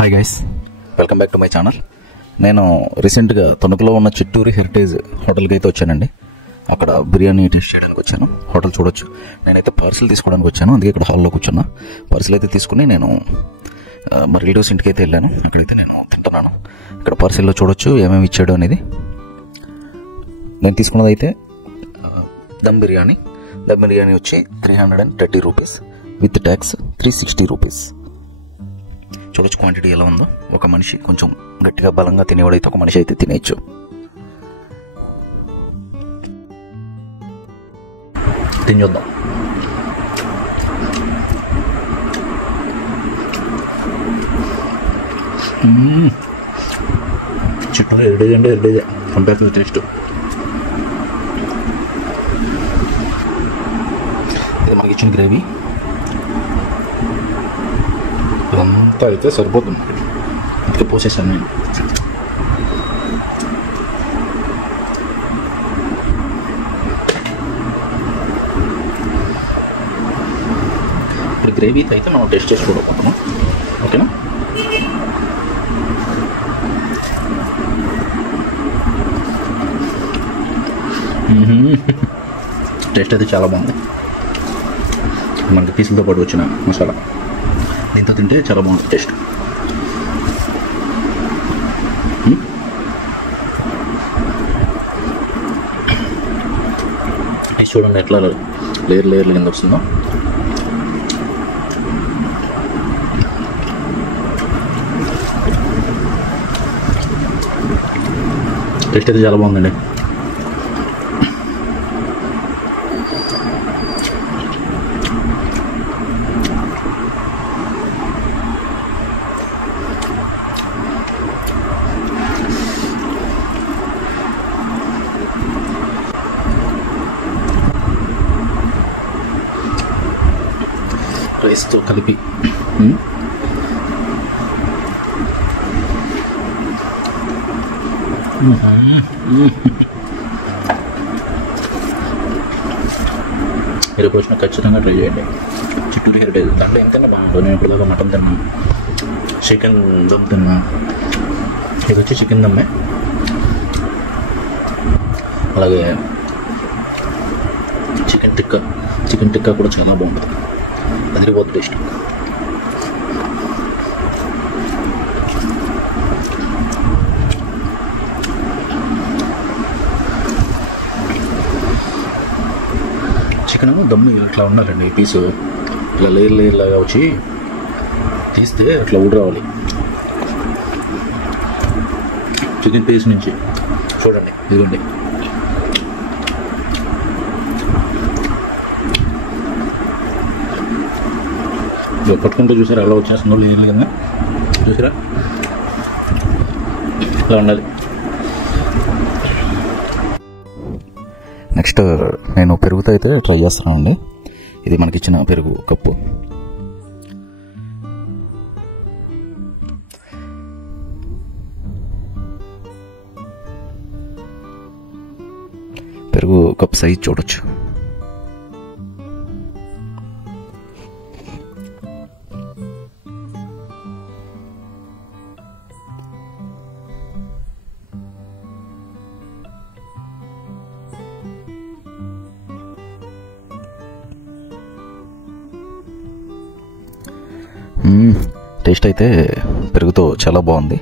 Hi guys, welcome back to my channel. నేను రీసెంట్గా తణుకులో ఉన్న చిట్టూరు హెరిటేజ్ హోటల్కి అయితే వచ్చానండి. అక్కడ బిర్యానీ టేస్ట్ చేయడానికి వచ్చాను. హోటల్ చూడొచ్చు. నేనైతే పార్సిల్ తీసుకోవడానికి వచ్చాను, అందుకే ఇక్కడ హాల్లో కూర్చున్నా. పార్సిల్ అయితే తీసుకుని నేను మా రిలేటివ్స్ ఇంటికి అయితే వెళ్ళాను. ఇక్కడైతే నేను తింటున్నాను. ఇక్కడ పార్సిల్లో చూడొచ్చు ఏమేమి ఇచ్చాడు అనేది. నేను తీసుకున్నది అయితే దమ్ బిర్యానీ. దమ్ బిర్యానీ వచ్చి 330 రూపీస్, విత్ ట్యాక్స్ 360 రూపీస్. చూడొచ్చు క్వాంటిటీ ఎలా ఉందో. ఒక మనిషి కొంచెం గట్టిగా బలంగా తినేవాడైతే ఒక మనిషి అయితే తినేయచ్చు. తినేద్దాం. చిట్టూరు హెరిటేజ్ అంటే హెరిటేజే కంపేర్ టు టేస్ట్. ఇది మనకి ఇచ్చిన గ్రేవీ అంతా అయితే సరిపోతుంది. ఇంకా పోసేసాను నేను. ఇప్పుడు గ్రేవీ అయితే మనం టేస్ట్ చేసి చూడకపోతున్నాం. ఓకేనా? టేస్ట్ అయితే చాలా బాగుంది. మనకి పీసులతో పాటు వచ్చిన మసాలా దీంతో తింటే చాలా బాగుంటుంది టేస్ట్. చూడండి ఎట్లా లేయర్లు కింద వస్తుందో. టేస్ట్ అయితే చాలా బాగుందండి. రైస్తో కలిపి మీరు వచ్చిన ఖచ్చితంగా ట్రై చేయండి. చిట్టూరు హెరిటేజ్ దాంట్లో ఎంతైనా బాగుంటుంది. నేను ఇప్పుడు మటన్ తిన్నా, చికెన్ దమ్ తిన్నా. ఇది వచ్చి చికెన్ దమ్మే. అలాగే చికెన్ టిక్కా కూడా చాలా బాగుంటుంది. అదిరిపోతుంది టేస్ట్. చికెన్ దమ్ము ఇట్లా ఉండాలండి. ఈ పీసు ఇట్లా లేయర్ లాగా వచ్చి తీస్తే అట్లా ఊడి రావాలి. చికెన్ పీస్ నుంచి చూడండి, ఇదిగోండి. పట్టుకుంటూ చూసారా ఎలా వచ్చేస్తుందో లేయర్లు కింద. చూసారా ఇలా ఉండాలి. నెక్స్ట్ నేను పెరుగుతో అయితే ట్రై చేస్తున్నానండి. ఇది మనకిచ్చిన పెరుగు కప్పు. పెరుగు కప్ సైజ్ చూడొచ్చు. టేస్ట్ అయితే పెరుగుతో చాలా బాగుంది.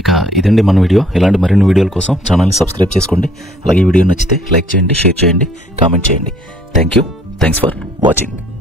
ఇక ఇదండి మన వీడియో. ఇలాంటి మరిన్ని వీడియోల కోసం ఛానల్ని సబ్స్క్రైబ్ చేసుకోండి. అలాగే వీడియో నచ్చితే లైక్ చేయండి, షేర్ చేయండి, కామెంట్ చేయండి. Thanks for watching.